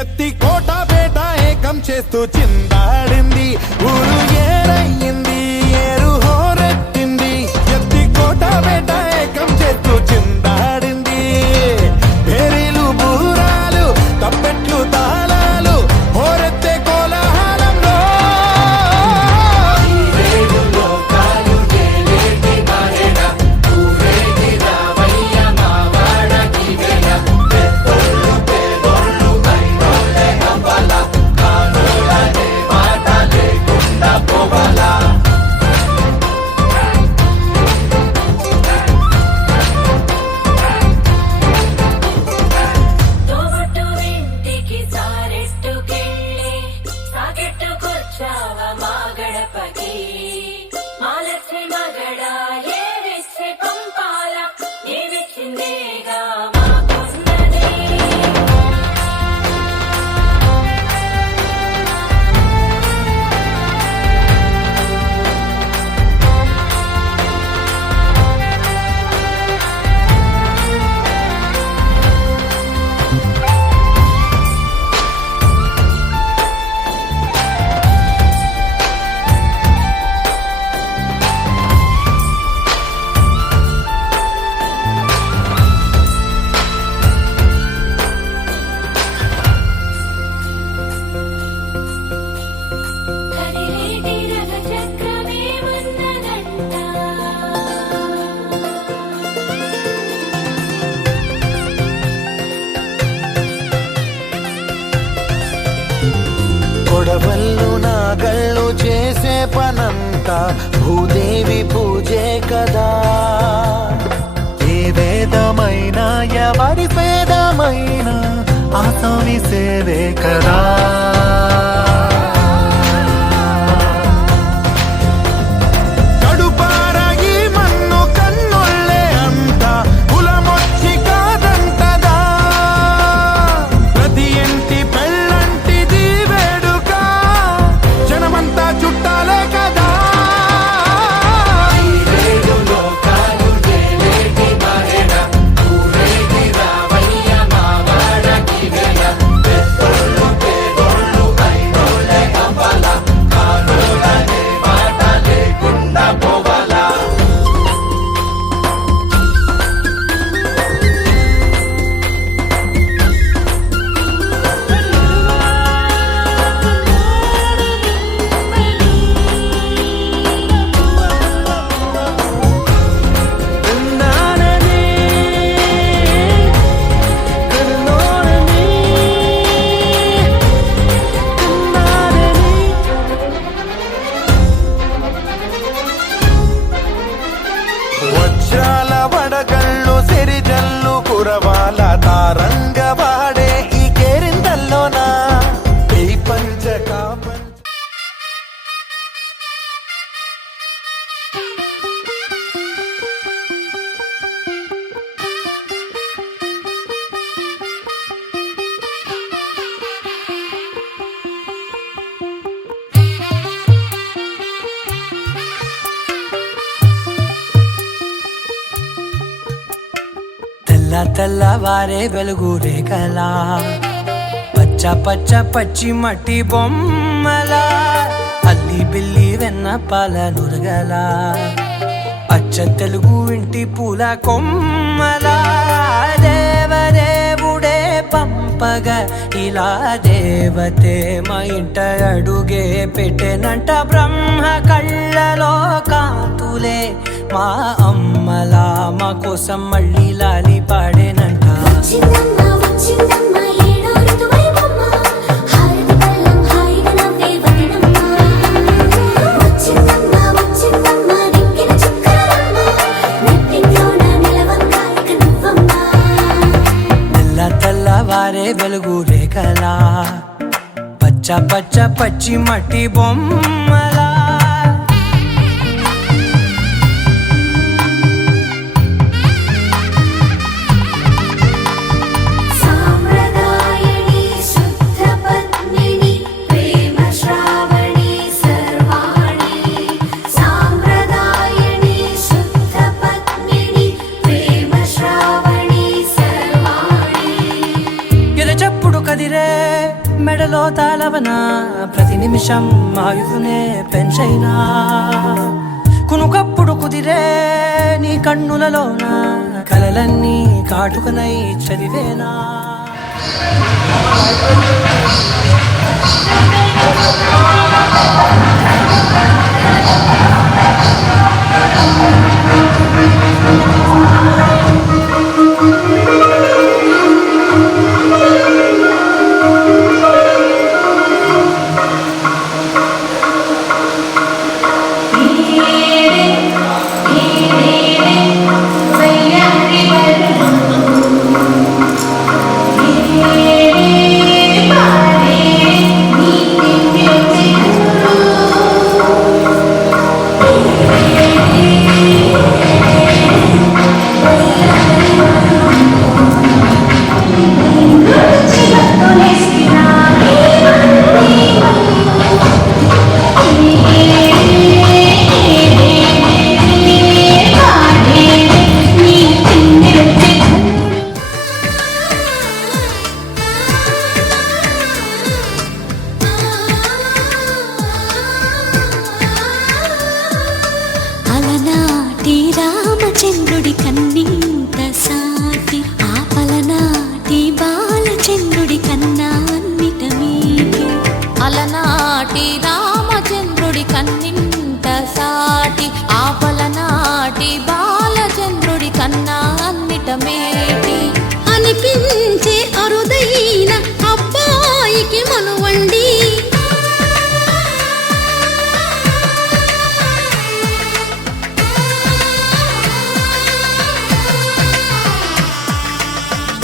ఎత్తి కోట బేట ఏకం చేస్తూ చిందాడింది. ఊరు ఏరయ్యింది, ఏరు హోరెత్తింది. ఎత్తి కోట బేట ఏకం చేస్తూ చిందాడింది. పేరీలు బూరాలు తప్పెట్లు తాళాలు హోరెత్తే కోలాహలంలో పగళ్ళు చేసే పనంతా భూదేవి పూజే కదా. ఏ వేదమైనా ఎవరి పేదమైనా ఆసామి సేవే కదా. వజ్రాల వడగళ్ళు సిరిజల్లు కురవాల తారంగ వాడే ఈ కేరింతల్లోనా ఈ పంచకాపం. తెల్లవారే వెలుగు రేఖలా పచ్చ పచ్చ పచ్చి మట్టి బొమ్మలా అల్లి బిల్లి వెన్న పాల నురగలా అచ్చ తెలుగు ఇంటి పూల కొమ్మలా దేవదేవుడే పంపగా ఇలా దేవతే మా ఇంట అడుగే పెట్టెనంట. బ్రహ్మ కళ్ళలో కాంతులే మా అమ్మలా మా కోసం మళ్ళీ లాలి పాడేనంట. తెల్లవారే వెలుగు రేఖలా పచ్చ పచ్చ పచ్చి మట్టి బొమ్మలా. కదిరే మెడలో తాళవన ప్రతి నిమిషం ఆయుధునే పెంచైనా కునుకప్పుడు కుదిరే నీ కన్నులలోన కలలన్నీ కాటుకనై చదివేనా.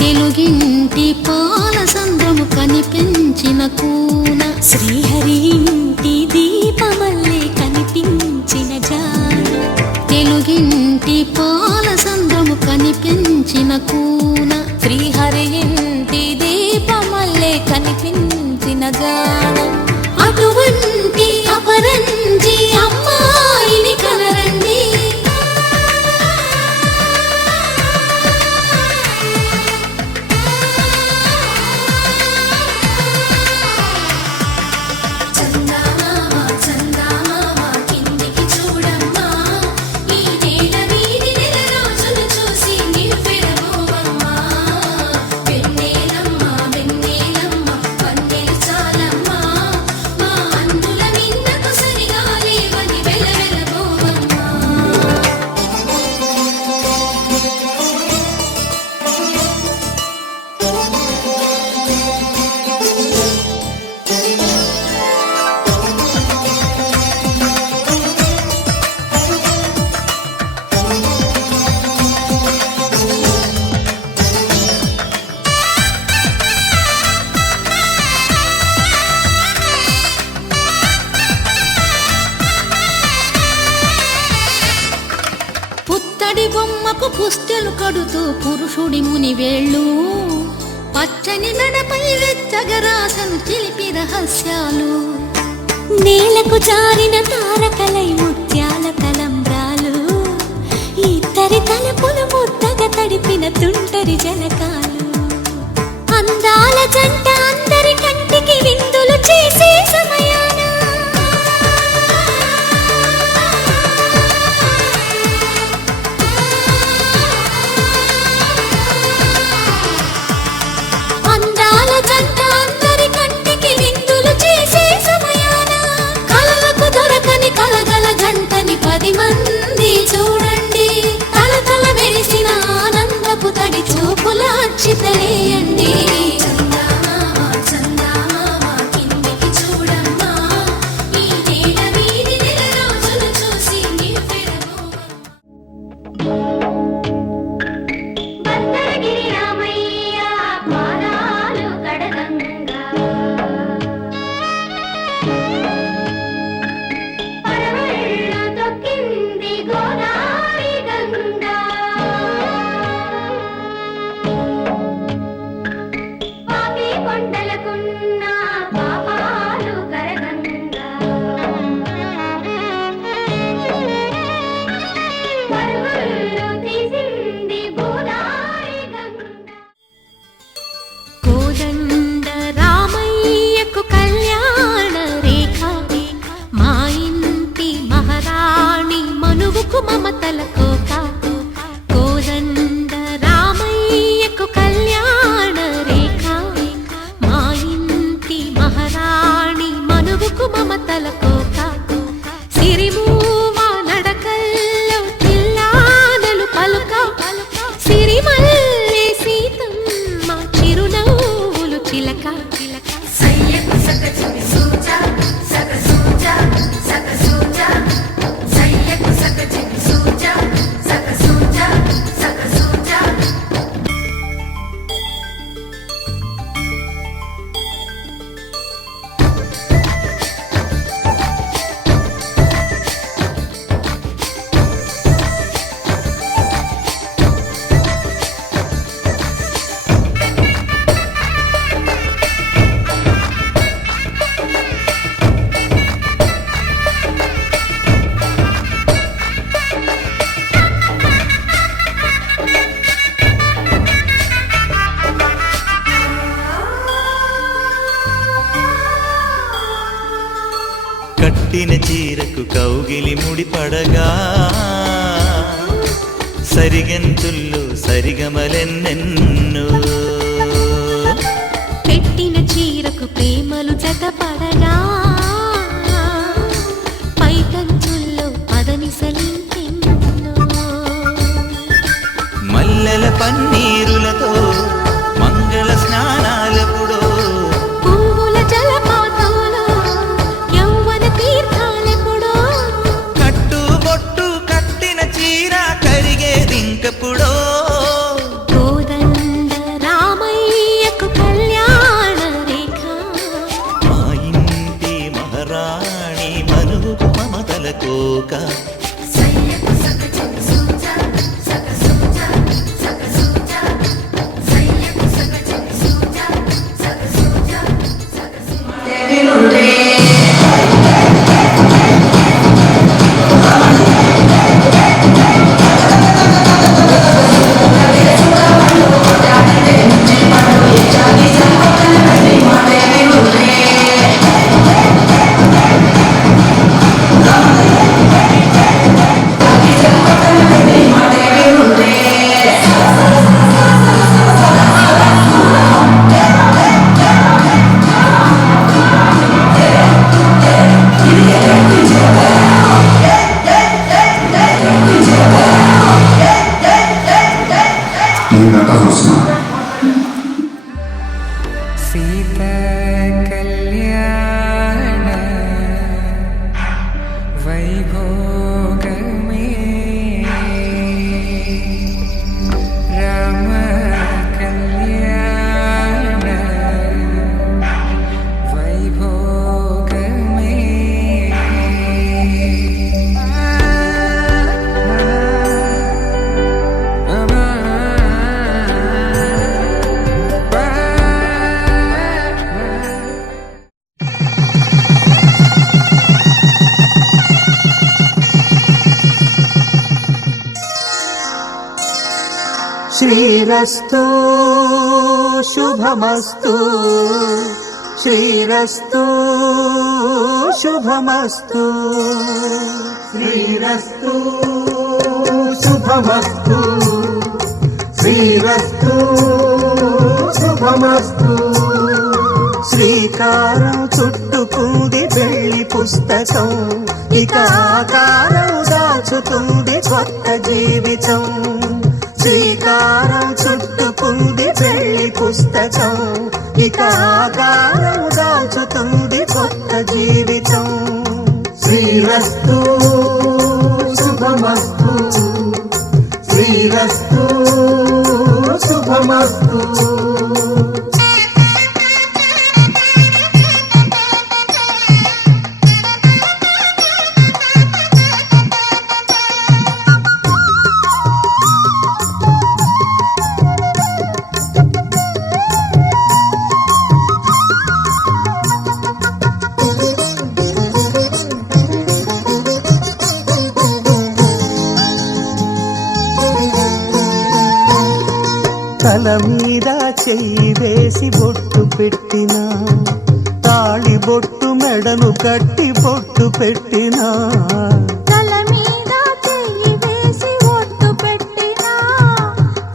తెలుగింటి పాల సంద్రము కనిపించిన కూన శ్రీహరి ఇంటి దీపమల్లే కనిపించిన జాన తెలుగింటి పాల సంద్రము కనిపించిన కూన శ్రీహరి ఇంటి దీపమల్లే కనిపించిన జాన అటువంటి అపరంజి అమ్మాయిని కనరండి పుత్తడి బొమ్మకు పుస్తెలు కడుతూ పురుషుడి ముని వేళ్ళు పచ్చని నడపై వెచ్చగరాసను చిలిపి రహస్యాలు నేలకు జారిన తారకలై ముత్యాల తలంబ్రాలు ఇద్దరి తలపులు ముద్దగా తడిపిన తుంటరి జలకాలు అందాల జంట అందరి కంటికి విందులు చేసే సమయాన అందాల జంట అందరి కంటికి విందులు చేసే సమయాన కలలకు దొరకని కలగల జంటని 10 మంది చూడండి తల తల మెరిసిన ఆనందపు తడి చూపుల అచ్చితలేయండి మమతల కోక కోదండ రామయ్యకు కళ్యాణ రేఖ మా ఇంటి మహారాణి మనువుకు మమతల కోక సిరిమూవ నడకల్లో చిల్లానలు పలుక సిరిమల్లె సీతమ్మ చిరునవ్వులు చిలక సయ్యకు సక చికి సూజా సక సూజా సక సూజా సయ్యకు సక చికి సూజా సక సూజా సక సూజా కట్టిన చీరకు కౌగిలి ముడిపడగా సరిగెంతుల్లో సరిగమలెన్నెన్నో పెట్టిన చీరకు ప్రేమలు జతపడగా పైకంచుల్లో పదనిసలింకెన్నో మల్లెల పన్నీరులతో మంగళ స్నానాలెప్పుడో పువ్వుల జలపాతంలో యవ్వన తీర్థాలెప్పుడో కట్టుబొట్టు కట్టిన చీర కరిగేదింకప్పుడో కోదండ పోక సీత కళ్యాణ వైభోగమే రామ కళ్యాణ వైభోగమే శ్రీరస్తు శుభమస్తు శ్రీరస్తు శుభమస్తు శ్రీరస్తు శుభమస్తు శ్రీరస్తు శుభమస్తు శ్రీకారం చుట్టుకుంది పెళ్లి పుస్తకం ఇక ఆకారం దాచుతుంది కొత్త జీవితం శ్రీకారం చుట్టుకుంది పెళ్లి పుస్తకం ఇక ఆకారం దాచుతుంది కొత్త జీవితం శ్రీరస్తు శుభమస్తు శ్రీరస్తు శుభమస్తు తల మీద చెయ్యి వేసి బొట్టు పెట్టినా తాళి బొట్టు మెడను కట్టి బొట్టు పెట్టినా తల మీద చెయ్యి వేసి బొట్టు పెట్టినా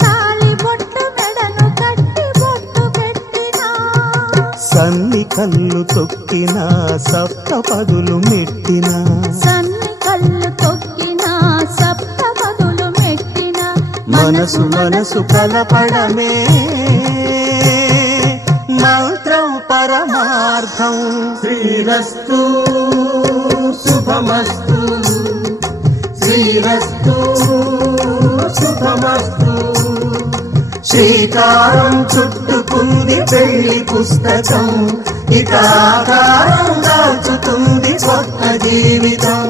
తాళి బొట్టు మెడను కట్టి బొట్టు పెట్టినా సన్ని కళ్ళు తొక్కినా సప్త పదులు మెట్టినా సన్ని కళ్ళు తొక్కినా సప్త పదులు మెట్టినా మనసు మనసు కలపడమే మంత్రం పరమార్థం శ్రీరస్తు శుభమస్తు శ్రీరస్తు శుభమస్తు శ్రీకారం చుట్టుకుంది పెళ్లి పుస్తకం ఇక ఆకారం దాచుతుంది కొత్త జీవితం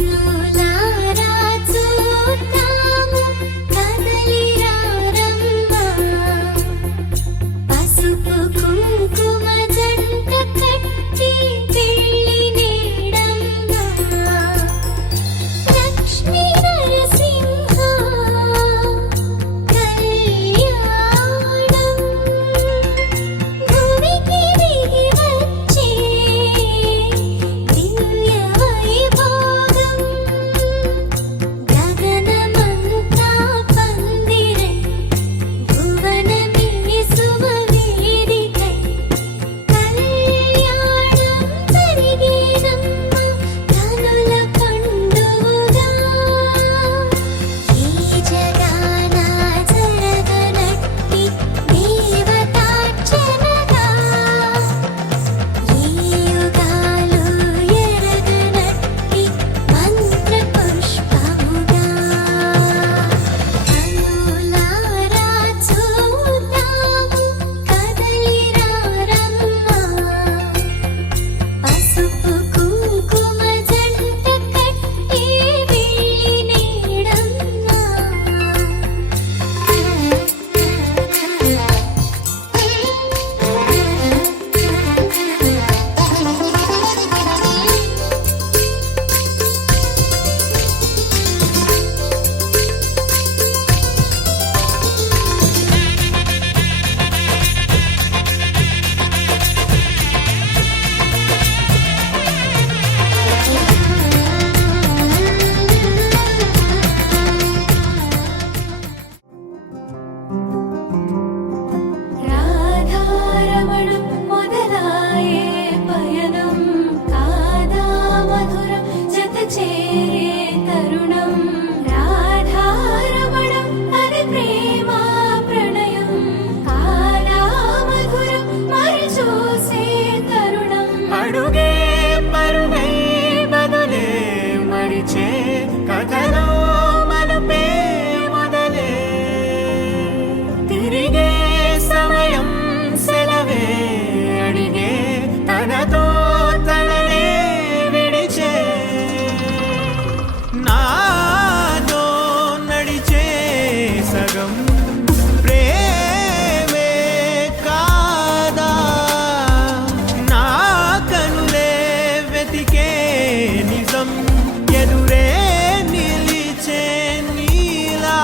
కనులారా చూద్దాము కదలి అడుగే పరుగై బదులే మరిచే కథలో మలుపే మొదలే తిరిగే సమయం సెలవే అడిగే తనతో తననే విడిచే నాతో నడిచే సగం ప్రేమే కాదా నా కనులే వెతికే నిజం ఎదురే నిలిచే నీలా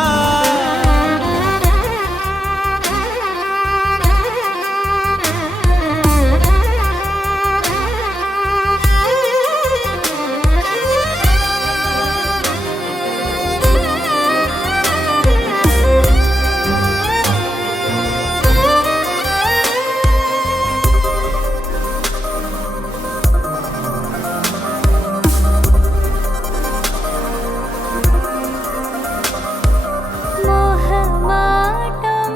మొహమాటం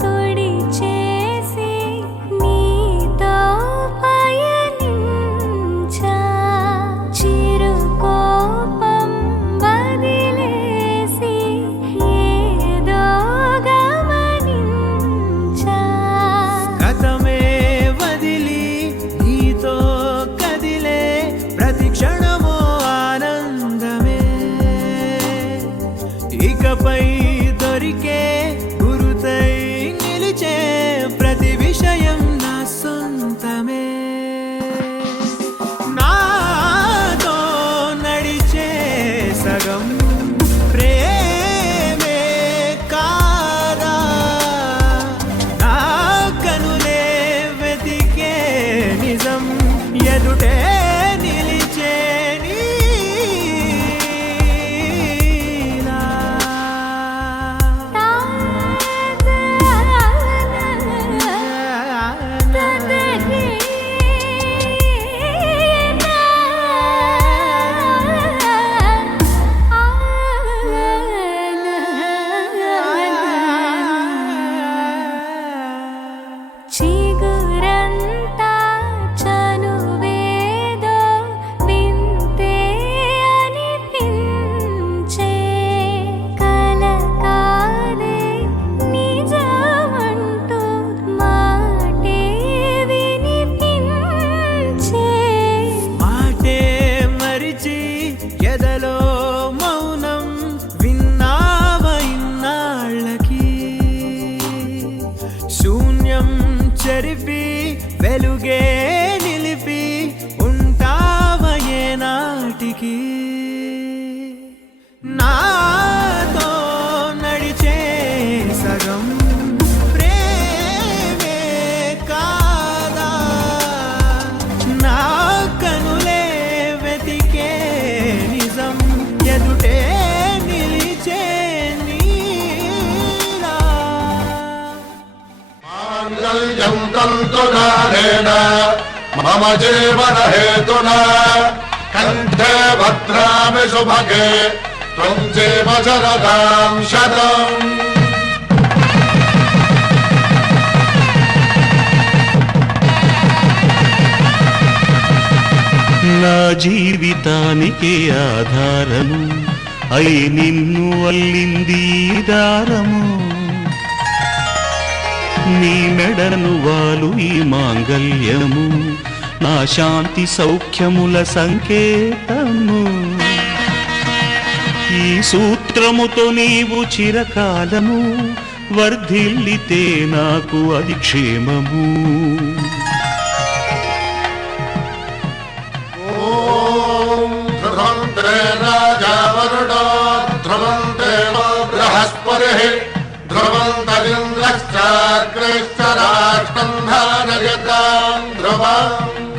తుడిచేసి నీతో పయనించా చిరుకోపం వదిలేసి ఏదో గమనించా గతమే వదిలి నీతో కదిలే ప్రతి క్షణమో ఆనందమే ఇకపై దొరికే గురుతై నిలిచే ప్రతి విషయం నా సొంతమే నాతో నడిచే సగం ప్రేమే కాదా నా కనులే వెతికే నిజం ఎదుటే నిలిచే నీలా చిగురంతా చనువేదో వింతే అనిపించే కల కాదే నిజమంటూ మాటే వినిపించే మాటే మరిచి ఎదలో మౌనం విన్నావ ఇన్నాళ్ళకి శూన్యం చెరిపి వెలుగే నిలిపి ఉంటావ ఏనాటికి నాతో నడిచే సగం ప్రేమే కాదా నా కనులే వెతికే నిజం ఎదుటే నిలిచే నీలా మాంగళ్యం తంతునానేన మమ జీవన హేతునా కంఠే భద్రామి శుభగే త్వం జీవ శరదాం శతం నా జీవితానికి ఆధారము అయి నిన్ను అల్లింది ఈ దారము నీ మెడను వాలు ఈ మాంగళ్యము నా శాంతి సౌఖ్యముల సంకేతము ఈ సూత్రముతో నీవు చిరకాలము వర్ధిల్లితే నాకు అది క్షేమము ఓం ధ్రువం తే రాజా వరుణో ధ్రువం దేవో బృహస్పతిః ధ్రువం తదింద్రశ్చాగ్రైశ్చ రాష్ట్రం ధారయతాం ధ్రువం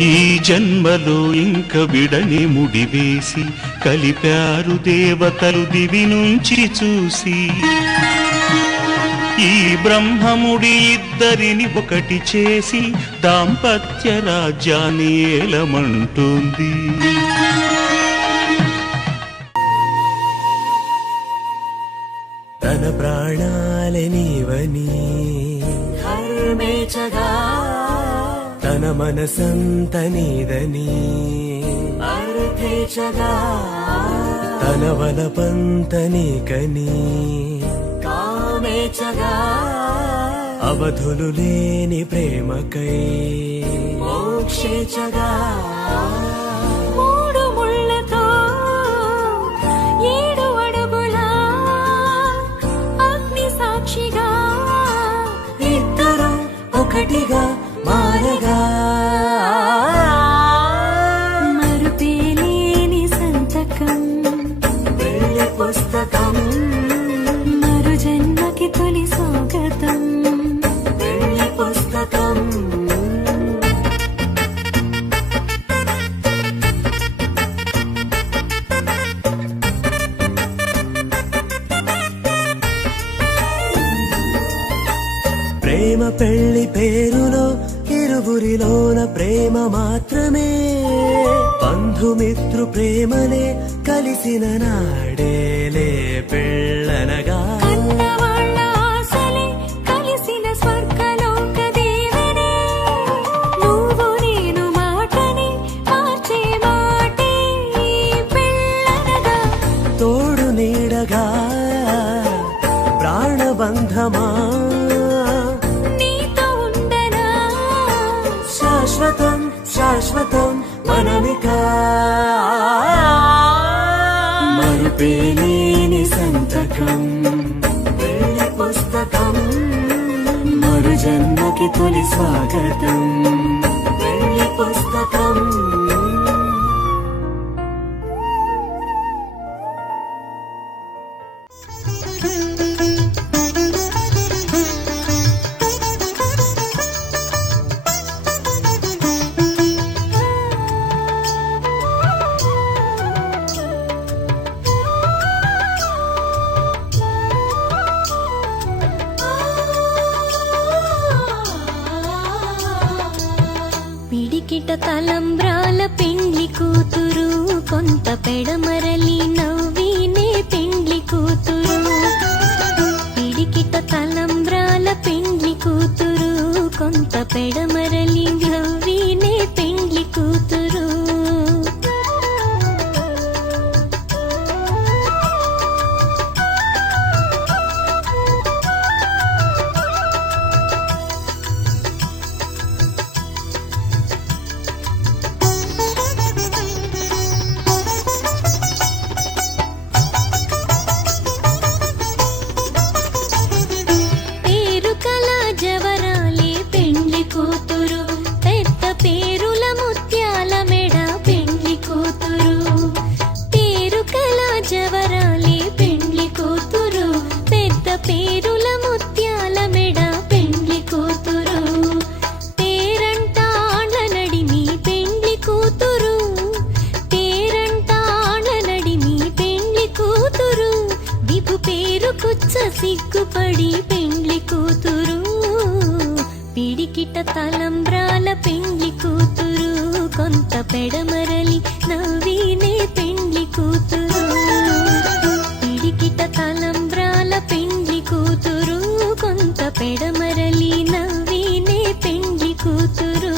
ఈ జన్మలో ఇంక విడని ముడివేసి కలిపారు దేవతలు దివి నుంచి చూసి ఈ బ్రహ్మముడి ఇద్దరిని ఒకటి చేసి దాంపత్య రాజ్యాన్ని ఏలమంటుంది తన ప్రాణాలనివని హర్మేచగా తన తన మనసంత నీదని అర్థేచగా తన వలపంత నీకని కామేచగా అవధులు లేని ప్రేమకై మోక్షేచగా మూడు ముళ్ళతో 7 అడుగుల అగ్ని సాక్షిగా ఇద్దరు ఒకటిగా మారగా మరుపేలేని సంతకం వెళ్ళి పుస్తకం మరు జన్మకి తొలి స్వాగతం వెళ్ళి పుస్తకం ప్రేమ పెళ్లి పేరులో ఇరువురిలోన ప్రేమ మాత్రమే బంధుమిత్రు ప్రేమలే కలిసిన నాడేలే పెళ్ళనగా కన్నవాళ్ళ ఆశలే కలిసిన స్వర్గలోక దేవనే నువ్వు నేను మాటని మార్చే మాటే పెళ్ళనగా తోడు నీడగా ప్రాణబంధమా నీతో ఉండనా శాశ్వతం శాశ్వతం మనమిక మరుపేలేని సంతకం వెళ్ళి పుస్తకం మరు జన్మకి తొలి స్వాగతం వెళ్ళి పుస్తకం పిడికిట తలంబ్రాల పెండ్లి కూతురు కొంత పెడమరలి నవ్వినే పెండ్లి కూతురు పిడికిట తలంబ్రాల పెండ్లి కూతురు కొంత పెడమరలి నవ్వినే పెండ్లి కూతురు పేరు కల జవరాలే పెండ్లి కూతురు పెద్ద పేరుల ముత్యాల మెడ పెండ్లి కూతురు పేరు కల జవరాలే పెండ్లి కూతురు పెద్ద పేరుల ముత్యాల మెడ పెండ్లి కూతురు పేరంటాళ్ళ నడిమి పెండ్లి కూతురు పేరంటాళ్ళ నడిమి పెండ్లి కూతురు విభు పేరు కుచ్చ సిగ్గుపడి పెండ్లి కూతురు పిడికిట తలంబ్రాల పెండ్లి కూతురు కొంత పెడమరలి నవ్వినే పెండ్లి కూతురు పిడికిట తలంబ్రాల పెండ్లి కూతురు కొంత పెడమరలి నవ్వినే పెండ్లి కూతురు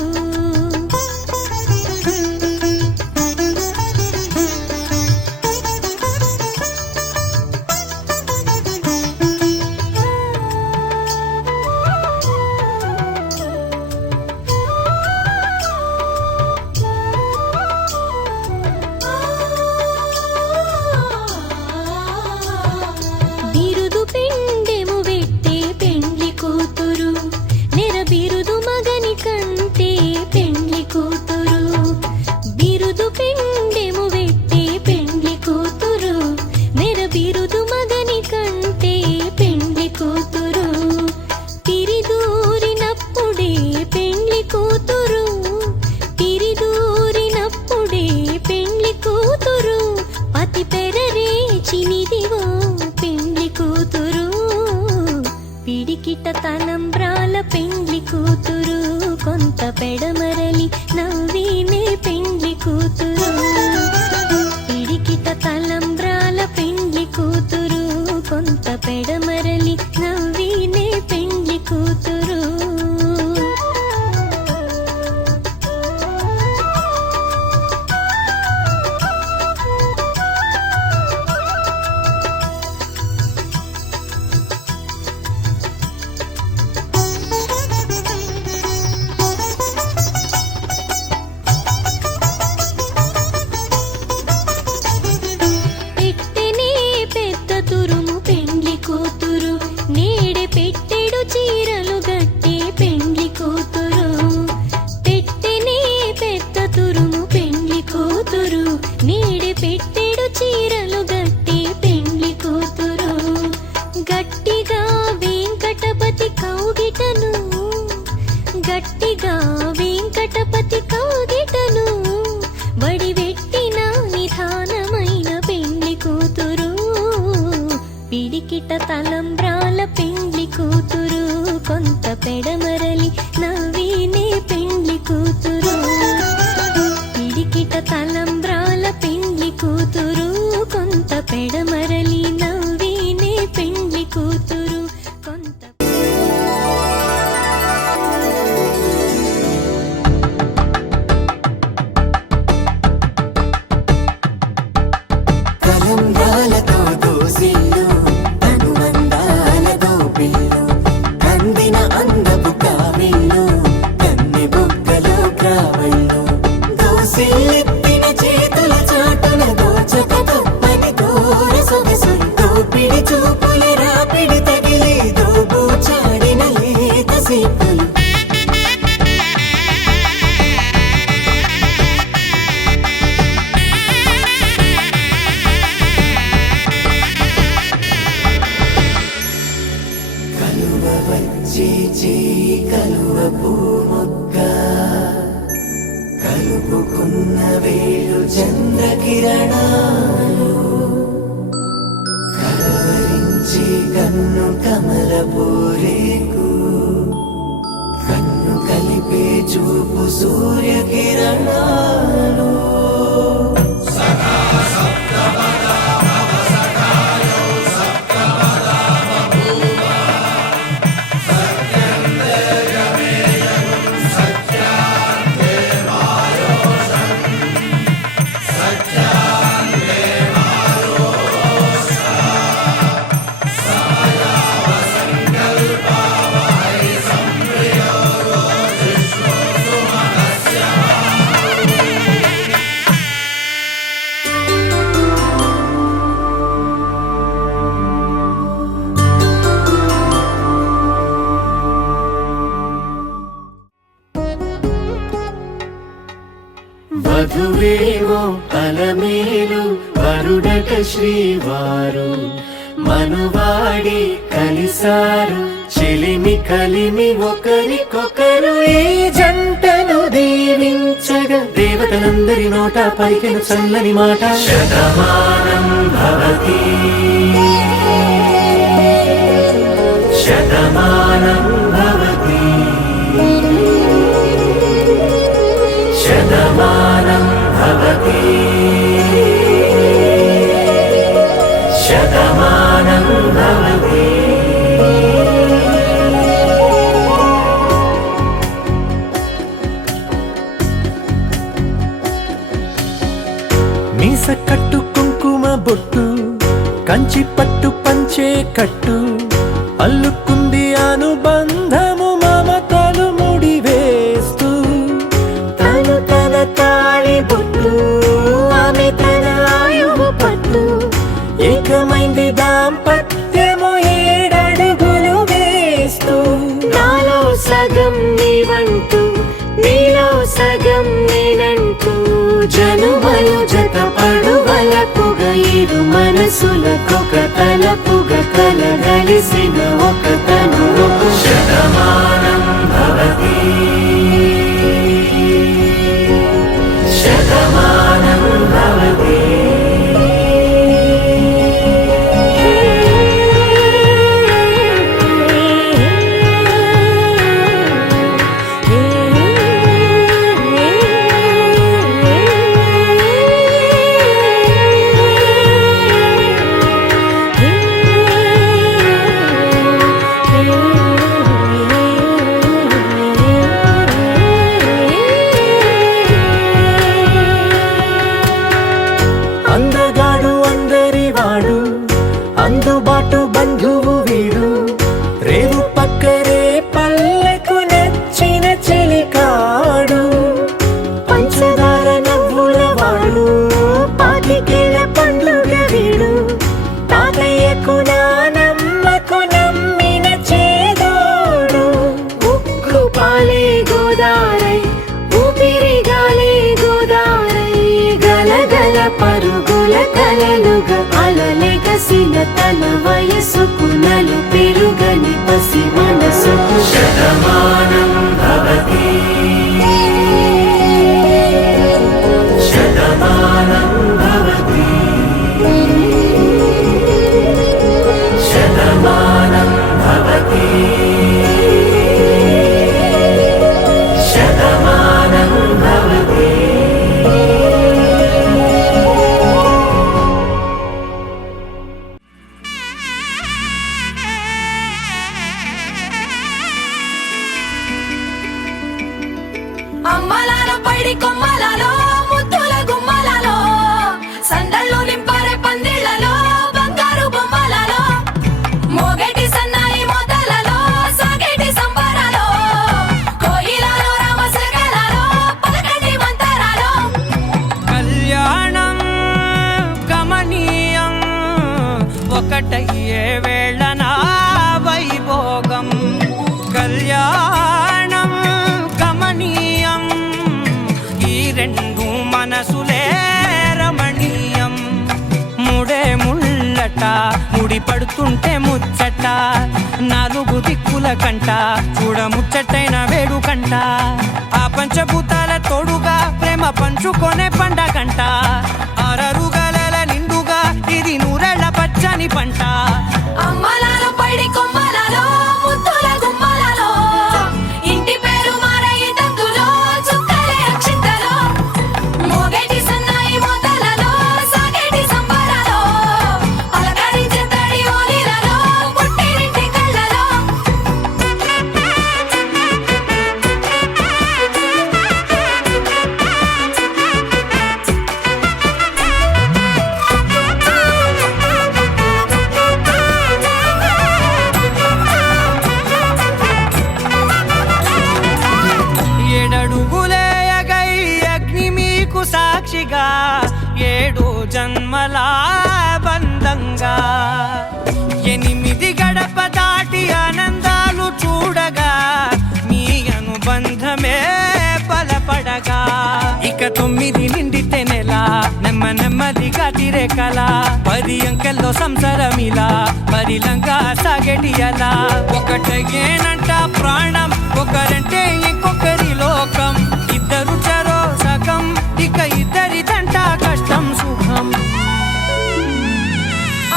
బిరుదు పెండెము వెట్టే పెండ్లి కూతురు నెర బిరుదు మగని కంటే పెండ్లి కూతురు బిరుదు పెండెము వెట్టే పెండ్లి కూతురు నెర బిరుదు మగని కంటే పెండ్లి కూతురు తిరిదూరినప్పుడే పెండ్లి కూతురు తిరిదూరినప్పుడే పెండ్లి కూతురు పతి పెరరేచినిదివో పెండ్లి కూతురు పిడికిట తలంబ్రాల పెండ్లి కూతురు కొంత పెడమరలి నవ్వినే పెండ్లి కూతురు పిడికిట తలంబ్రాల పెండ్లి కూతురు కొంత పెడమరలి నవ్వినే పెండ్లి కూతురు తలంబ్రాల పెండ్లి కూతురు కొంత పెడమరలి నవ్వినే పెండ్లి కూతురు పిడికిట తలంబ్రాల పెండ్లి కూతురు కొంత పెడమరలి నవ్వినే పెండ్లి కూతురు కొంత కలంబ్రాలతో దోసిల్లు అనుబంధాలతో పిల్లు కందిన అందపు కావిల్లు కన్నె బొక్కలో గ్రావళ్ళు దోసిల్లెత్తిన చేతుల చాటున దోచక తప్పని దూర సొగసులు దోపిడి చూపుల రాపిడి తగిలి దోబూచాడిన లేత సీపులు కలువ వచ్చి చేయి కలువ పూమొక్క కలుపుకున్న వేలు చంద్రకిరణాలు కలవరించి కన్ను కమల పూరేకు కన్ను కలిపే చూపు సూర్యకిరణాలు వధువేవో అలమేలు వరుడట శ్రీవారు మనువాడి కలిసారు చెలిమి కలిమి ఒకరికొకరు ఈ జంటను దీవించగా దేవతలందరి నోట పలికిన చల్లని మాట శతమానం భవతి శతమానం భవతి శతమానం భవతి శతమానం భవతి మీస కట్టు కుంకుమ బొట్టు కంచి పట్టు పంచే కట్టు అల్లుకుంది అనుబంధము మమతలు ముడివేస్తూ తను తన తాళి బొట్టు ఆమె తన ఆయువు పట్టు ఏకమైంది దాంపత్యము 7 అడుగులు వేస్తూ నాలో సగం నీవంటూ నీలో సగం నేనంటూ జనుమలు జత పడువలపుగ ఇరు మనసులకొక తలపుగ కలగలిసిన ఒక తను శతమానం భవతి శతమానం భవతి అందగాడు అందరివాడు అందుబాటు బంధువు వీడు రేవు పక్కరే పల్లెకు నచ్చిన చెలికాడు పంచదార నవ్వుల వాడు పాతికేల పండుగ వీడు తాతయ్యకు నానమ్మకు నమ్మిన చేదోడు ఉక్కు పాలే గోదారై ఊపిరి గాలే గోదారై గలగల పరుగుల కలలుగా అలలెగసిన తన వయసుకు నలు పెరుగని పసి మనసుకు శతమానం భవతి శతమానం భవతి శతమానం ఒకటయ్యే వేళ నా వైభోగం కళ్యాణం కమనీయం ఈ రెండు మనసులే రమణీయం ముడే ముళ్ళట ముడి పడుతుంటే ముచ్చట నాలుగు దిక్కుల కంట చూడ ముచ్చటైన వేడుకంట ఆ పంచభూతాల తోడుగా ప్రేమ పంచుకొనే పండగంట ఆరరుగల నిండుగా ఇది నూరెళ్ళ పచ్చని పంట అమ్మలాలో పడి కొమ్మలలో ముద్దుల గుమ్మలలో ఇంటి పేరు మారయి తంతులో చుక్కలే అక్షింతలో మోగేటి సన్నాయి మోతలలో సాగేటి సంబరాలో పలకరించే తడి ఓలిలలో పుట్టినింటి కళ్ళలో ఏడడుగులే ఎగై అగ్ని మీకు సాక్షిగా ఏడు జన్మల బంధంగా ఎనిమిది గడప దాటి ఆనందాలు చూడగా మీ అనుబంధమే బలపడగా ఇక 9 నిండితే నెల నెమ్మదిగా తిరే కల 10 అంకెల్లో సంసారమిలా పరిలంగా సాగేటి అలా ఒకటేనంట ప్రాణం ఒకరంటే ఇంకొకరి లోకం ఇద్దరు చరో సగం ఇక ఇద్దరిదంట కష్టం సుఖం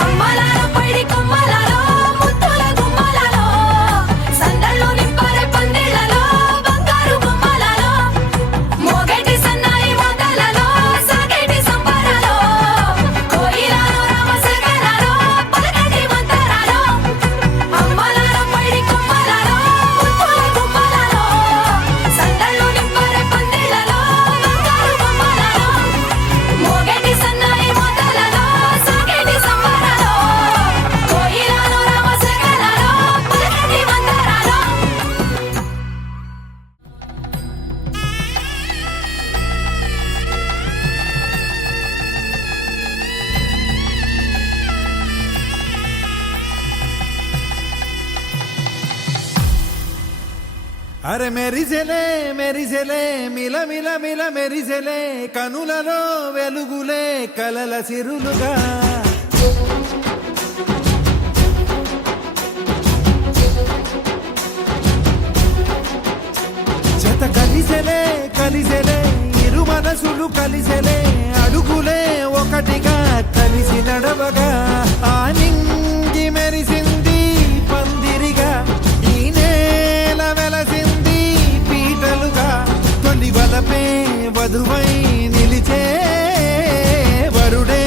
అమ్మలాలో పడి కొమ్మలలో ముద్దుల గుమ్మలలో సందళ్ళు నింపరే పందిళ్ళలో బంగారు గుమ్మలలో మోగేటి సన్నాయి మోతలలో సాగేటి సంబరాలో కోయిలలో రామశేఖరాలో పలకటి మంతరాలో అమ్మలాలో పడి కొమ్మలలో ముద్దుల గుమ్మలలో సందళ్ళు నింపరే పందిళ్ళలో బంగారు గుమ్మలలో మోగేటి సన్నాయి మోతలలో సాగేటి సంబరాలో కోయిలలో రామశేఖరాలో పలకటి మంతరాలో అరే మెరిసెలే మెరిసెలే మిల మిల మిల మెరిసెలే కనులలో వెలుగులే కలల సిరులుగా జత కలిసెలే కలిసెలే ఇరు మనసులు కలిసెలే అడుగులే ఒకటిగా కలిసి నడవగా ఆ నింగి మెరిసింది పందిరిగా ఈ నేల వెలసింది పీటలుగా తొలి వలపే వధువై నిలిచే వరుడే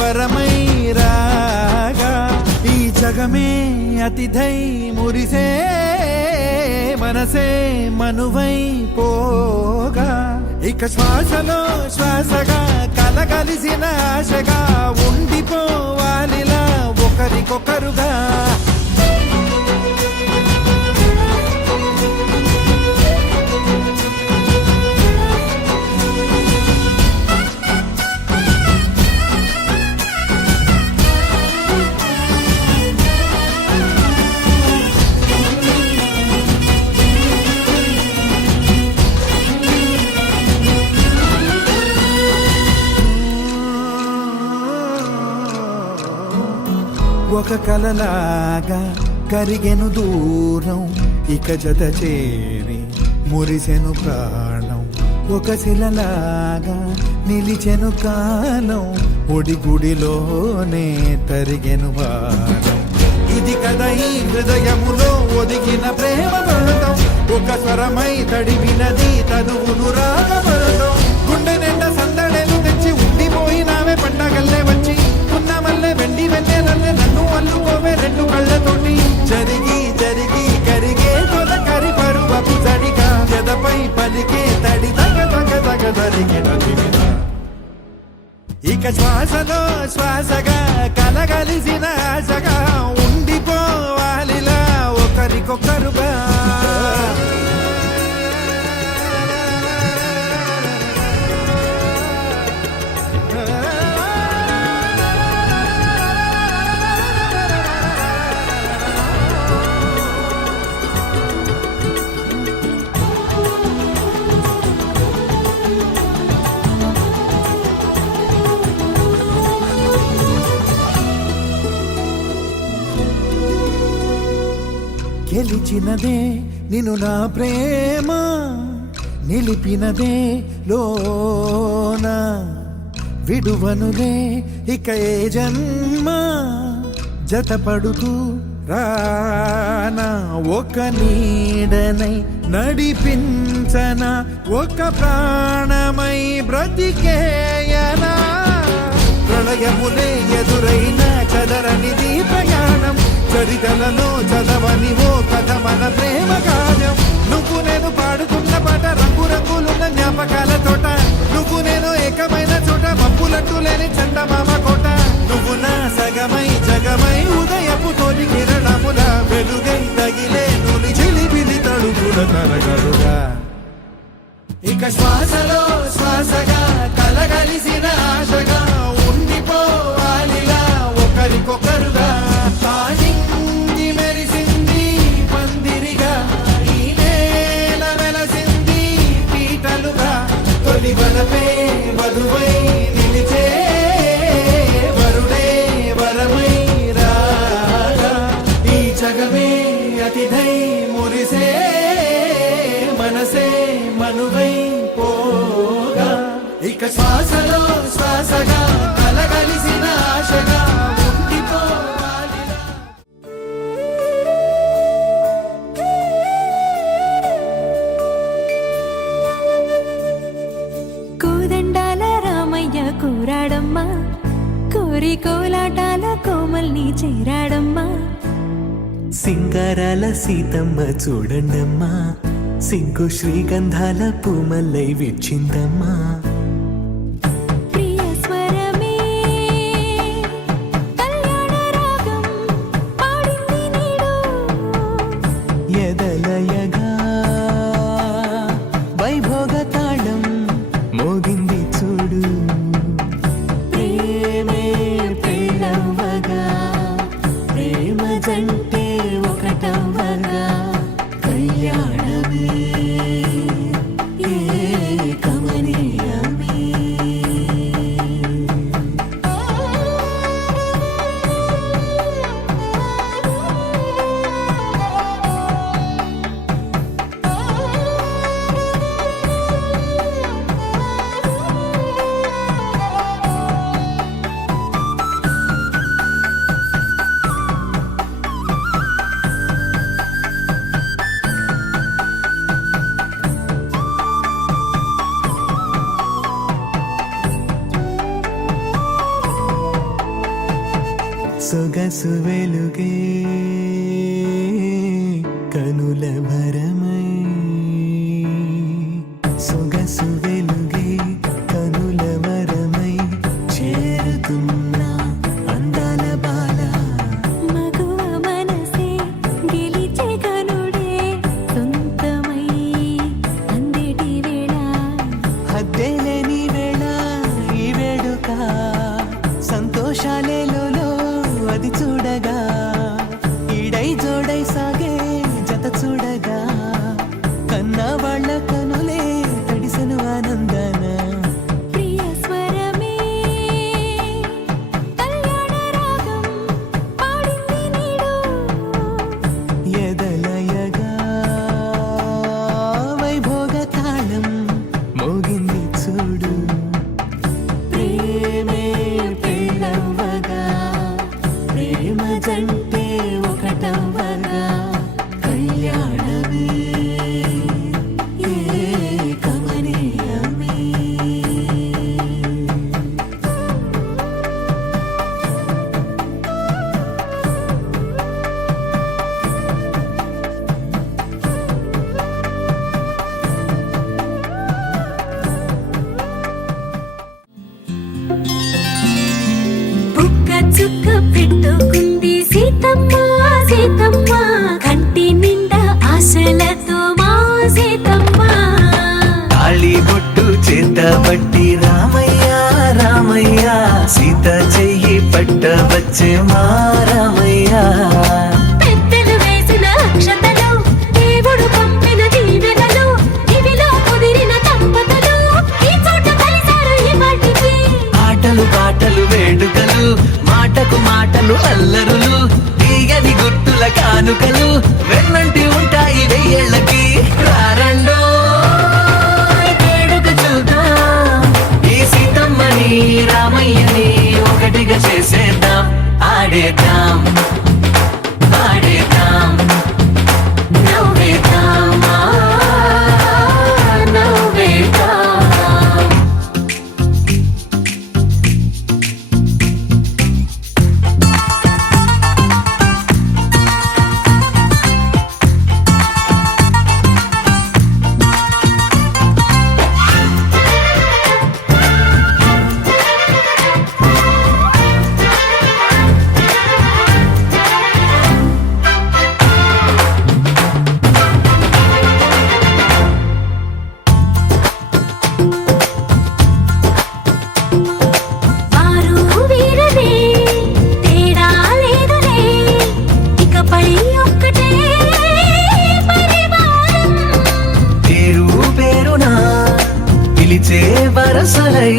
వరమై రాగా ఈ జగమే అతిథై మురిసే మనసే మనువై పోగా ఇక శ్వాసలో శ్వాసగా కలగలిసిన ఆశగా ఉండిపోవాలిలా ఒకరికొకరుగా ఒక కలలాగా కరిగెను దూరం ఇక జత చేరి మురిసెను ప్రాణం ఒక శిలలాగా నిలిచెను కాలం ఒడిగుడిలోనే తరిగెను వారం ఇది కదా ఈ హృదయములో ఒదిగిన ప్రేమ పడతాం ఒక స్వరమై తడివినది తనువును రాగపడతాం గుండె నిండా సందడేలు తెచ్చి ఉండిపోయినావే పండగల్లే వచ్చి ఉన్న మల్లె వెండి వెన్నెలల్లే నన్ను అల్లుకోవే రెండు కళ్ళతోటి జరిగి జరిగి కరిగే తొల కరి పరువపు జడిగా జదపై పలికే తడి తగ తగ తగ తరిగిన దివిన ఇక శ్వాసలో శ్వాసగా కలగలిసిన ఆశగా ఉండిపోవాలిలా ఒకరికొకరుగా గెలిచినదే నిన్ను నా ప్రేమ నిలిపినదే లోన విడువనులే ఇక ఏ జన్మ జతపడుతూ రానా ఒక నీడనై నడిపించన ఒక ప్రాణమై బ్రతికేయనా ప్రళయములే ఎదురైన చదరనిది ప్రయాణం చరితలలో చదవని ఓ కథ మన ప్రేమ గానం నువ్వు నేను పాడుతున్న పాట రంగు రంగులున్న జ్ఞాపకాల తోట నువ్వు నేను ఏకమైన చోట మబ్బులంటూ లేని చందమామ కోట నువ్వు నా సగమై జగమై ఉదయపు తోలి కిరణముల వెలుగై తగిలే నులి చిలిబిలి తడుపుల తరగలుగా ఇక శ్వాసలో శ్వాసగా కలగలిసిన ఆశగా ఉండిపోవాలిలా ఒకరికొకరుగా తానింది మెరిసింది పందిరిగా ఈ నేల వెలసింది పీటలుగా తొలి వలపే వధువై నిలిచే వరుడే వరమై రాగా ఈ జగమే అతిథై మురిసే మనసే మనువై పోగా ఇక శ్వాసలో శ్వాసగా కలగలిసిన ఆశగా ఉండిపోవాలిలా. కోదండాల రామయ్య కోరాడమ్మా కోరి కోలాటాల కోమల్ని చేరాడమ్మా సింగారాల సీతమ్మ చూడండమ్మా సింగు శ్రీగంధాల పూమల్లై విచ్చిందమ్మా ప్రియ స్వరమే కళ్యాణ రాగం పాడింది నీడు ఎదలయగా వైభోగ తాళం మోగింది చూడు ప్రేమే ప్రేమవగా ప్రేమ జంటే ఒకటవగా కళ్యాణమే కమనీయమే సొగసు వెలుగే కనుల భరమై సొగసు వెలుగే కనుల వరమై చేరుతున్నా అందాల బాల మగువ మనసే గెలిచే కనుడే సొంతమై అందేటి వేళ హద్దేలేని వేళ ఈ వేడుక సంతోషాలేలో అది చూడగా ఈడై జోడై సాగే జత చూడగా కన్నా వాళ్ళ కనులే తడిసెను ఆనందన ప్రియ స్వరమే కళ్యాణ రాగం పాడింది నీడు ఎదలయగా వైభోగ తాళం మోగింది చూడు ప్రేమే ప్రేమవగా ప్రేమ జంటే ఒకటవగా కళ్యాణమే కమనీయమే బుక్క చుక్క పెట్టుకుంది సీతమ్మ సీతమ్మ కంటి నిండా ఆశలతో మా సీతమ్మ తాళి బొట్టు చేతబట్టి రామయ్య రామయ్య సీత చెయ్యి పట్ట వచ్చే మా రామయ్య పెద్దలు వేసిన అక్షతలు దేవుడు పంపిన దీవెనలు ఇవిలో కుదిరిన దంపతులు ఈ చోట కలిసారు ఈ వాటికి ఆటలు పాటలు వేడుకలు మాటకు మాటలు అల్లరులు తీయని గుర్తుల కానుకలు వెన్నంటి ఉంటాయి వెయ్యేళ్ళకి రారండో వేడుక చూద్దాం ఈ సీతమ్మని రామయ్యని ఒకటిగా చేసేద్దాం ఆడేద్దాం ఆడేద్దాం నవ్వేద్దాం నవ్వేద్దాం వారు వీరనే తేడా లేదులే ఇకపై ఒక్కటే పరివారం పేరు పేరునా పిలిచే వరసలై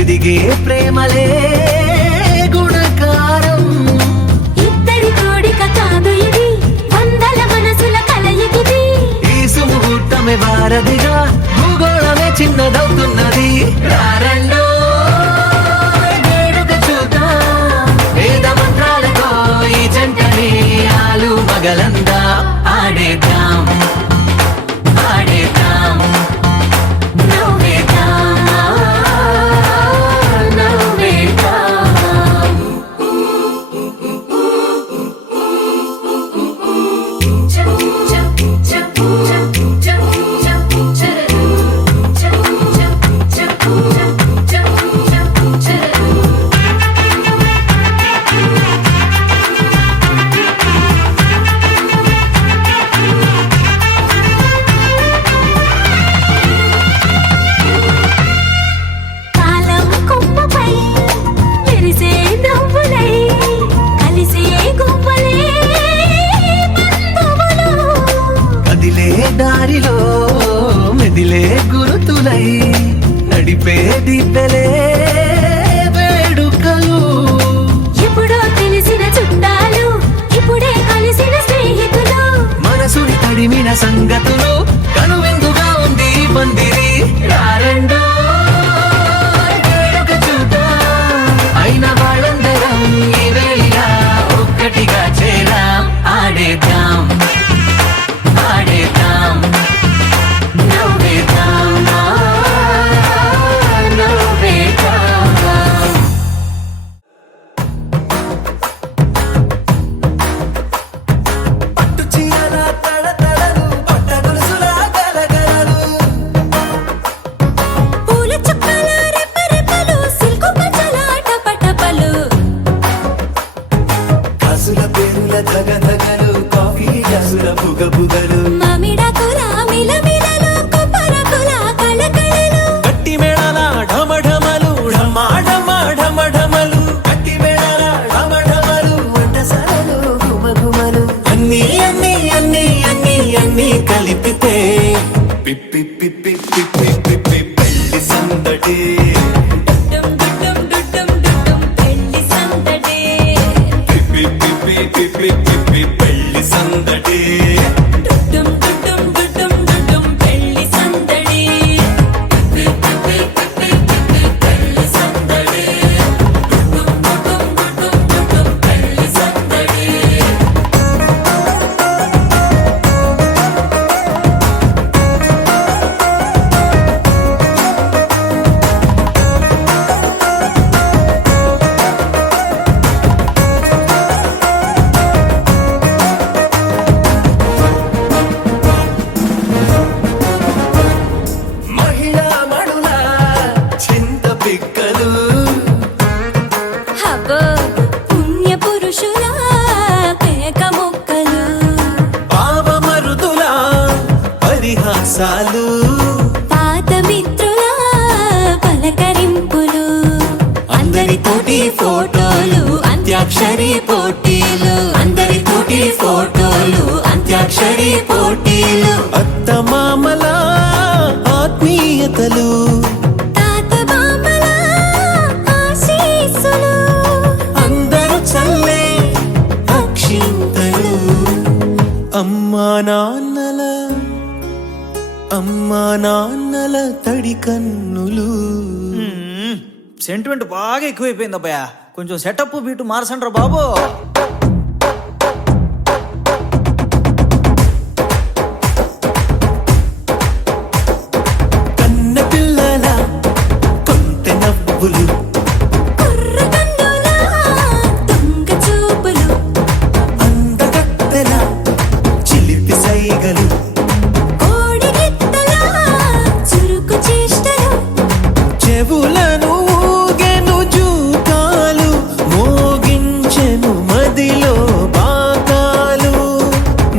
ఎదిగే ప్రేమలే గుణకారం ఇద్దరి కోడిక కాదు ఇది వందల మనసుల కలయికిది ఈ సుముహూర్తమే వారధిగా భూగోళమే చిన్నదవుతున్నది రారండో వేడుక చూద్దాం వేద మంత్రాలతో ఈ జంటని ఆలు మగలందా ఆడేద్దాం ఆడేద్దాం నవ్వేద్దాం నవ్వేద్దాం కాలం కొమ్మపై మెరిసే నవ్వులై కలిసే గువ్వలే బంధువులు కదిలే దారిలో మెదిలే గురుతులై నడిపే దిబ్బెలే వేడుకలు ఎప్పుడో తెలిసిన చుట్టాలు ఇప్పుడే కలిసిన స్నేహితులు మనసుని తడిమిన సంగతులు కనువిందుగా ఉంది ఈ పందిరి రారండో వేడుక చూద్దాం అయిన వాళ్ళందరం ఈ వేళ ఒక్కటిగా చేరాం ఆడేద్దాం ఆడేద్దాం నవ్వేద్దాం నవ్వేద్దాం పట్టు చీరల తడతడలు పట్టగొలుసు అమ్మా నాన్నల తడి కన్నులు. సెంటిమెంట్ బాగా ఎక్కువైపోయింది అబ్బాయ, కొంచెం సెటప్ బీటు మార్చండ్రా బాబు. కన్న పిల్లల కొంటె నవ్వులు, కుర్రకన్నులా దొంగ చూపులు, అందగత్తెల చిలిపి సైగలు, కోడిగిత్తలా చురుకు చేష్టలు, చెవులను ఊగెను జూకాలు, మోగించెను మదిలో బాకాలు,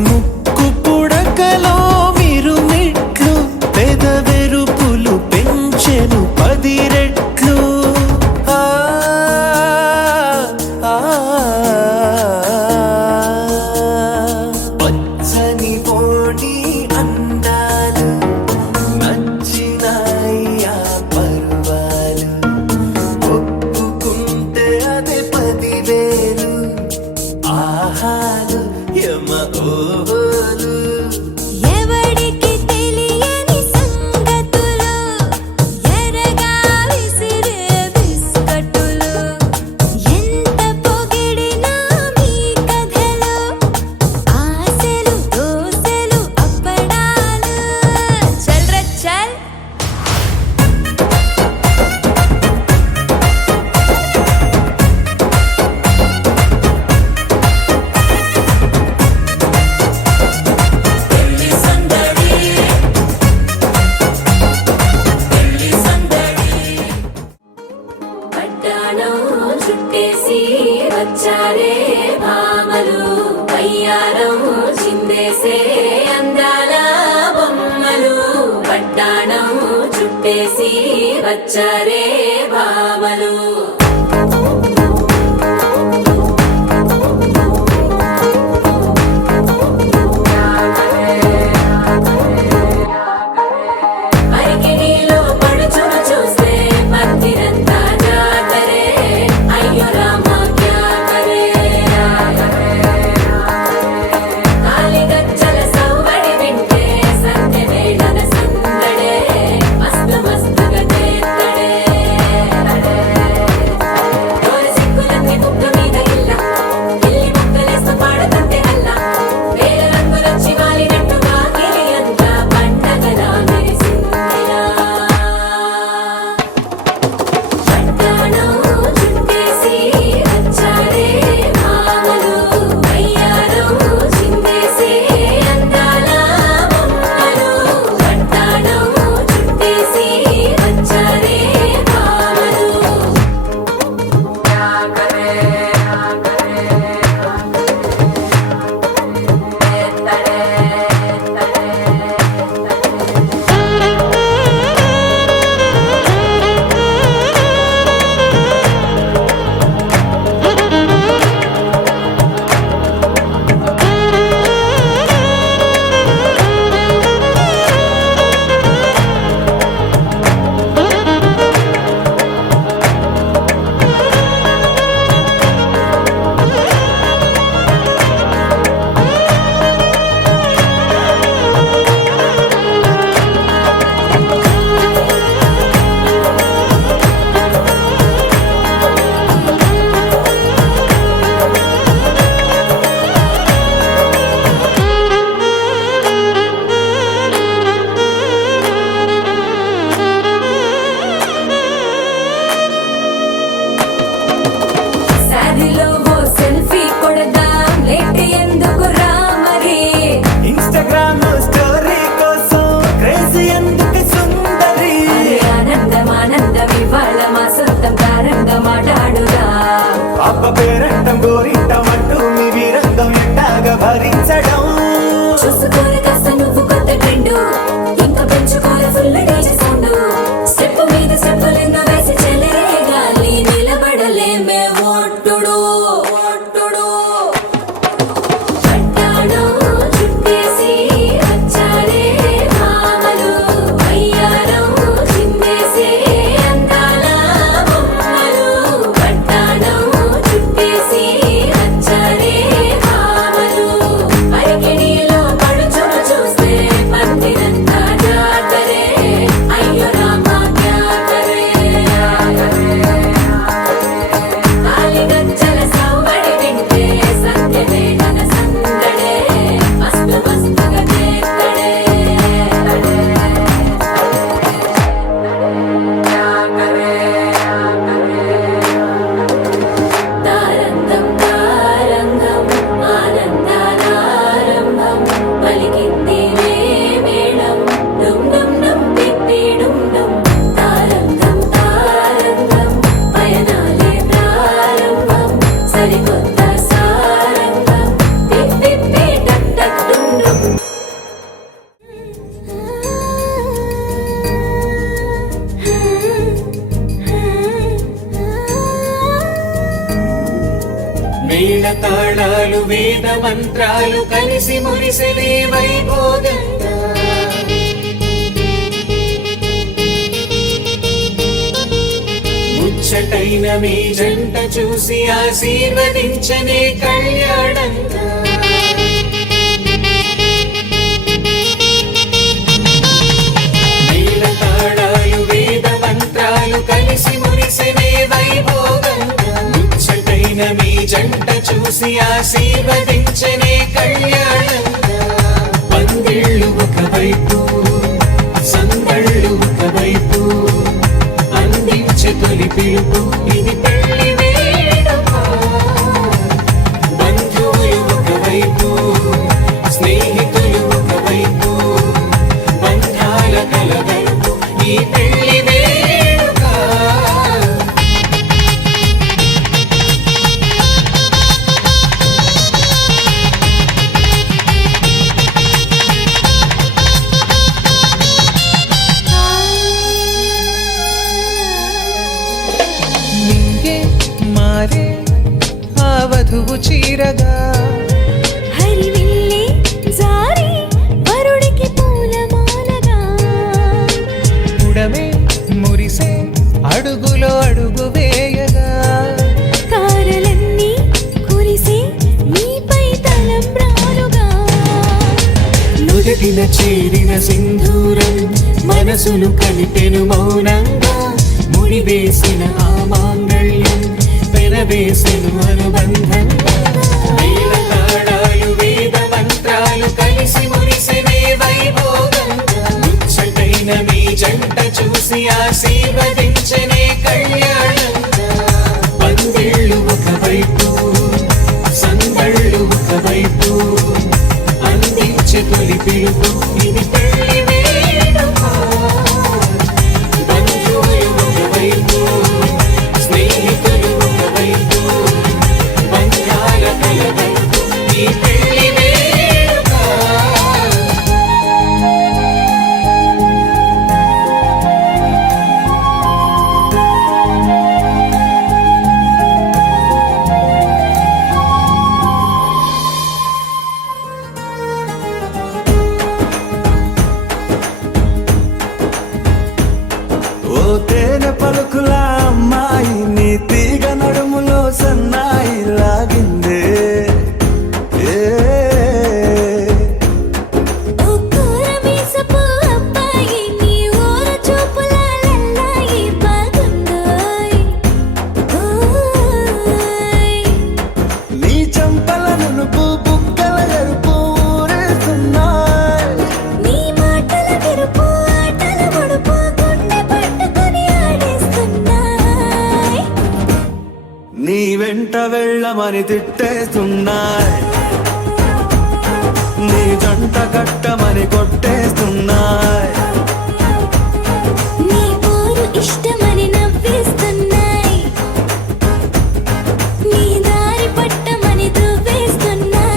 ముక్కు పుడకలో మిరుమిట్లు, పెదవెరుపులు పెంచెను 10 రెట్లు. ఆ, ఆ, పచ్చని పోటీ అందాలు, నచ్చినాయ్యా పర్వాలు, ఒప్పుకుంటే అదే 10,000. ఆహాలు యమ ఓహోలు, ఎవడికి తెలియని సంగతులు, ఎరగా విసిరే బిస్కట్టులు, ఎంత పొగిడినా మీ కథలు, ఆశలు దోసెలు అప్పడాలు. చల్ రే చల్. పట్టాణం చుట్టేసి వచ్చారే భామలు, పయ్యారం చిందేసే అందాల బొమ్మలు. పట్టాణం చుట్టేసి వచ్చారే భామలు. అరికిడిలో పడుచును చూస్తే పత్తిరంతా జాతరే, అయ్యో రామా క్యా కరే. కాలిగజ్జల సవ్వడి వింటే సంధ్య వేళన సందడే, మస్తు మస్తుగా చేత్తడే. డోలు సిక్కులన్నీ బుగ్గ మీద ఇల్ల, పిల్లి ముక్కలేస్తూ పాడుతుంటే అల్లా, వేల రంగులొచ్చి వాలినట్టుగా గిలి అంతా పండగలా మెరిసిందిలా. పట్టాణం చుట్టేసి వచ్చారే భామలు, పయ్యారం చిందేసే అందాల బొమ్మలు. పట్టాణం చుట్టేసి వచ్చారే భామలు. శారీలో ఓ సెల్ఫీ కొడదాం, లేట్ ఎందుకు రామరి. ఇన్స్టాగ్రామ్ స్టోరీ కోసం క్రేజీ ఎందుకు సుందరి. అరే ఆనందం ఆనందం ఇవాళ మా సొంతం కారంగా మాట్లాడుదా. అప్ప పేరంటం గోరింటం అంటూ మీ వీరంగం ఎట్టాగా భరించడం. చూసుకోరు కాస్త నువ్వు కొత్త ట్రెండ్, ఇంకా పెంచుకోరు ఫుల్ డీజే సౌండ్. స్టెప్ మీద స్టెప్పులెన్నో వేసి చెలరే గాలి, నిలబడలేమే ఒట్టుడు ఒట్టుడు. పట్టాణం చుట్టేసి వచ్చారే భామలు, పయ్యారం చిందేసే అందాల బొమ్మలు. పట్టాణం చుట్టేసి వచ్చారే మేళ తాళాలు వేద మంత్రాలు కలిసి మురిసెనే వైభోగంగా ముచ్చటైన మీ జంట చూసి ఆశీర్వదించనే కళ్యాణంగా మేళ తాళాలు వేద మంత్రాలు కలిసి మురిసెనే వైభోగంగా ముచ్చటైన మీ జంట చూసి ఆశీర్వదించనే కళ్యాణంగా పందిళ్ళు ఒకవైపు సందళ్ళు ఒకవైపు అందించే తొలి పిలుపు ఇది పెళ్లి వేడుక బంధువులు ఒకవైపు స్నేహితులు ఒకవైపు బంధాల కలగలుపు ఈ పెళ్లి వేడుక నింగే మారే ఆ వధువు చీరగా హరివిల్లే జారి వరుడికి పూలమాలగా ఉడమే మురిసే అడుగులో అడుగు వేయగా తారలన్నీ కురిసే మీపై తలంబ్రాలుగా నుదిటిన చేరిన సింధూరం మనసును కలిపెను మౌనంగా ముడివేసిన ఆ మాంగళ్యం పెనవేసెను అనుబంధం మేళ తాళాలు వేద మంత్రాలు కలిసి మురిసెనే వైభోగంగా ముచ్చటైన మీ జంట చూసి ఆశీర్వదించనే కళ్యాణంగా పందిళ్ళు ఒకవైపు సందళ్ళు ఒకవైపు అందించే తొలి పిలుపు ఇది పెళ్లి వేడుక బంధువులు ఒకవైపు స్నేహితులు ఒకవైపు బంధాల కలగలుపు ఈ పెళ్లి వేడుక ఓ తేనె పలుకుల అమ్మాయి నీ తీగ నడుములో సన్నాయి లాగిందే ఏ ఓ కూరమీసపు అబ్బాయి నీ ఊర చూపుల లల్లాయి బాగుందోయ్ ఓయ్ నీ చంపల నునుపు బుగ్గల ఎరుపు ఊరేస్తున్నాయి నీ మాటల విరుపు ఆటల ముడుపు గుండె పట్టుకొని ఆడేస్తున్నాయ్ నీ వెంట వెళ్ళమని తిట్టేస్తున్నాయి నీ జంట కట్టమని కొట్టేస్తున్నాయి నీ పోరు ఇష్టమని నవ్వేస్తున్నాయ్ నీ దారి పట్టమని దువ్వేస్తున్నాయ్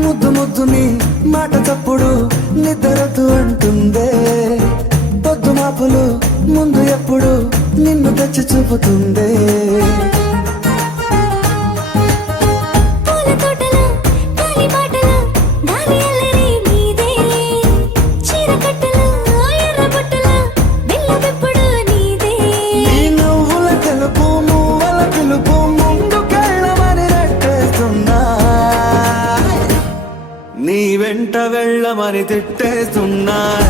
ముద్దు ముద్దు నీ మాట తప్పుడు నిద్రతు అంటుందే పొద్దు మాపులు ముందు ఎప్పుడు నిన్ను తెచ్చి చూపుతుందే పూల తోటలో గాలి బాటలో గాలి అల్లరి నీదేలే చీర కట్టలో ఎర్ర బుట్టలో బిల్ల వెప్పుడు నీదే నీ నువ్వుల తెలుపు నువ్వుల పిలుపు ముందుకెళ్ళమని నెట్టేస్తున్నా నీ వెంట వెళ్ళమని తిట్టేస్తున్నాయి